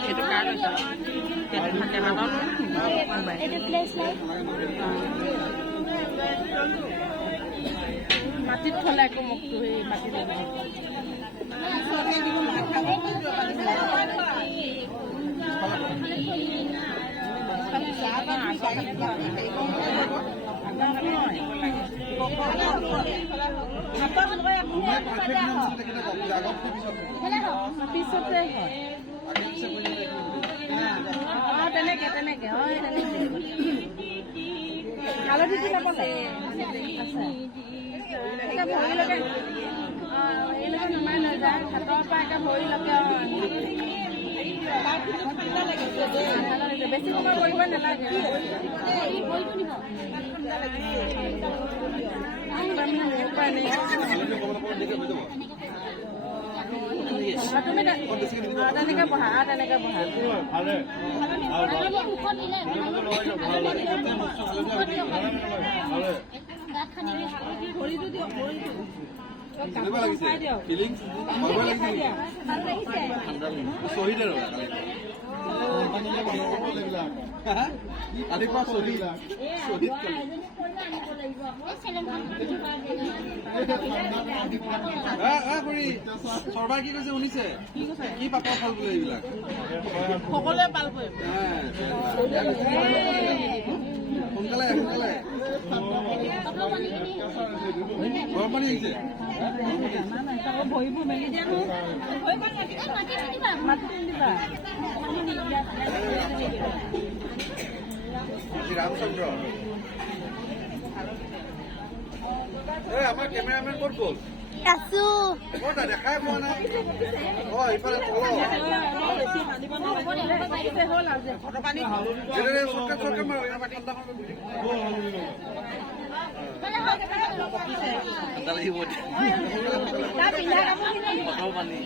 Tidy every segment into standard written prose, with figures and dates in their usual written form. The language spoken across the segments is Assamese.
এইটো কাৰ লৈছা মাটিত থলে আকৌ মোকটো সেই মাটিত পিছতে হয় তেনেকে তেনেকে হালধি দি ল'ব লাগে ভৰিলৈকে এইলৈকে নমাই লৈ যায় হাতৰ পৰা একে ভৰিলৈকে বেছি সময় কৰিব নালাগে তেনেকে বহা তেনেকে বহা চৰকাৰ কি কৈছে শুনিছে কি পাপৰ ফল বোলে এইবিলাক সকলোৱে পাল কৰিব সোনকালে সোনকালে গৰম পানী আহিছে ভৰিবোৰ মেলি দিয়া ৰামচন্দ্ৰ আমাৰ কেমেৰামেন ক'ত গ'ল আছো দেখাই পোৱা নাই ইফালে ঠাণ্ডা লাগিব পানী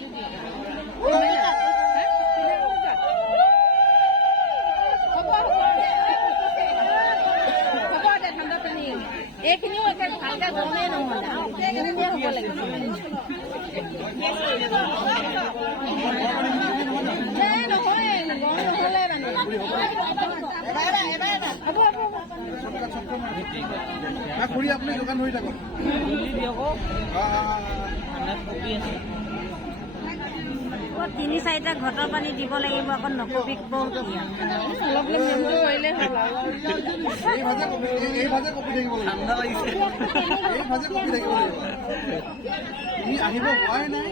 এইখিনিও একে ভালকে গৰমেই নহ'লে হ'ব লাগিব খুৰী আপুনি দোকান ধৰি থাকক তিনি চাৰিটা ঘটৰ পানী দিব লাগিব আকৌ নকবি অলপ নিয়মটো কৰিলে হ'ল এই ভাজে কপি থাকিব লাগিব ঠাণ্ডা লাগিছে এই ভাজে কপি থাকিব লাগিব তুমি আহিব হোৱাই নাই